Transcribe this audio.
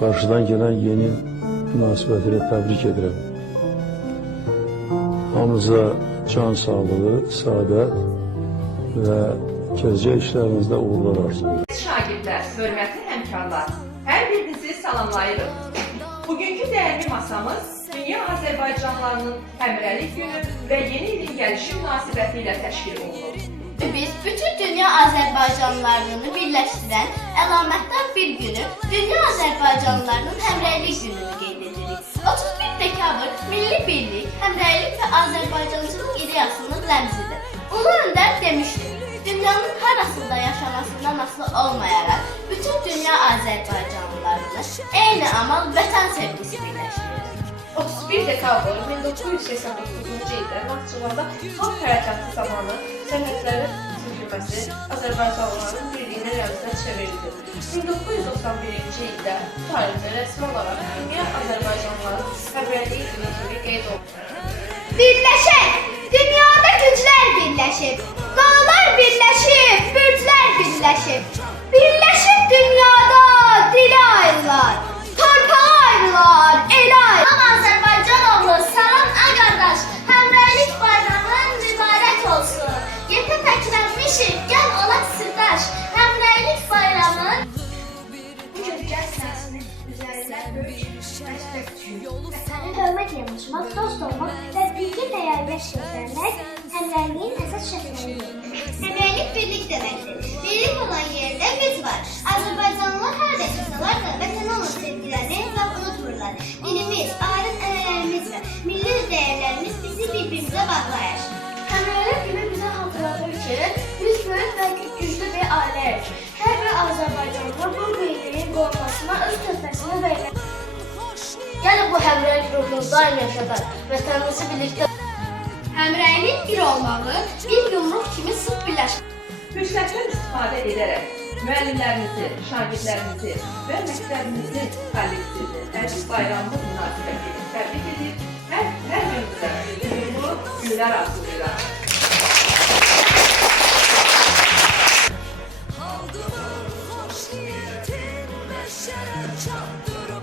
Qarşıdan gələn yeni münasibətilə təbrik edirəm. Hamınıza can sağlığı, səadət və gələcək işlərinizdə uğurlar arzulayıram. Şagirdlər, hörmətli həmkarlar, hər birinizi salamlayırıq. Bugünkü dəyərli masamız Dünya Azərbaycanlarının Həmrəylik Günü və Yeni ilin gəlişi münasibəti ilə təşkil olunur. Biz bütün dünya Azərbaycanlılarını birləşdirən əlamətdar bir günü, Dünya Azərbaycanlılarının Həmrəylik Gününü qeyd edirik. 31 dekabr milli birlik, həmrəylik və Azərbaycancılıq ideyasının rəmzidir. Ulu Öndər demişdir, dünyanın harasında yaşamasından asılı olmayaraq, bütün dünya Azərbaycanlılarını eyni amal vətən sevgisi birləşdirir. 31 dekabr 1989-cu ildə Naxçıvanda xalq hərəkatı zamanı sənədlərin tökülməsi Azərbaycanlıların birliyinə rəmzinə çevrildi. 1991-ci ildə bu tarixdə rəsmi olaraq Dünya Azərbaycanlıların Həmrəylik Günü kimi qeyd olundu. Birləşək, dünyada güclər birləşib, dağlar birləşib, bürclər birləşib. Birləşib dünyada dili ayrılar, torpağı ayrılar, el ayrılar. Salam Azərbaycan oğlu, salam qardaş, həmrəylik bayramın mübarək olsun. Yetə təklənmişik, gəl olaq sirdaş, həmrəylik bayramın. Bu Gölgəl sənəsinin üzərində böyük məslək düşür. Vətəni hörmət yanaşmaq, dost olmaq və birgə dəyərlər göstərmək həmrəyliyin əsas şəkləridir. Həmrəylik birlik deməkdir. Birlik olan yerdə güc var. Azərbaycanlılar harada çıxsalar da vətənə olan sevgilərini unutmurlar. Dilimiz, ailə-ənənələrimiz və milli dəyərlərimiz bizi bir-birimizə bağlayır. Həmrəylik günü bizə hatırladır ki, biz böyük və güclü bir ailəyik. Hər bir Azərbaycanlı bu birliyin qorunmasına öz töhfəsini verir. Gəlin bu həmrəylik ruhunu daim yaşadar, vətənimizi birlikdə. Həmrəylik bir olmağı, bir yumruq kimi sıx birləşir. Fürsətdən istifadə edərək müəllimlərinizi, şagirdlərinizi və məktəbimizin kollektivini Əziz bayramı münasibəti ilə təbrik edir, hər günümüzdə uğurlu günlər arzulayırıq. Halkımın hoş niyetin ve şeref çaptırıp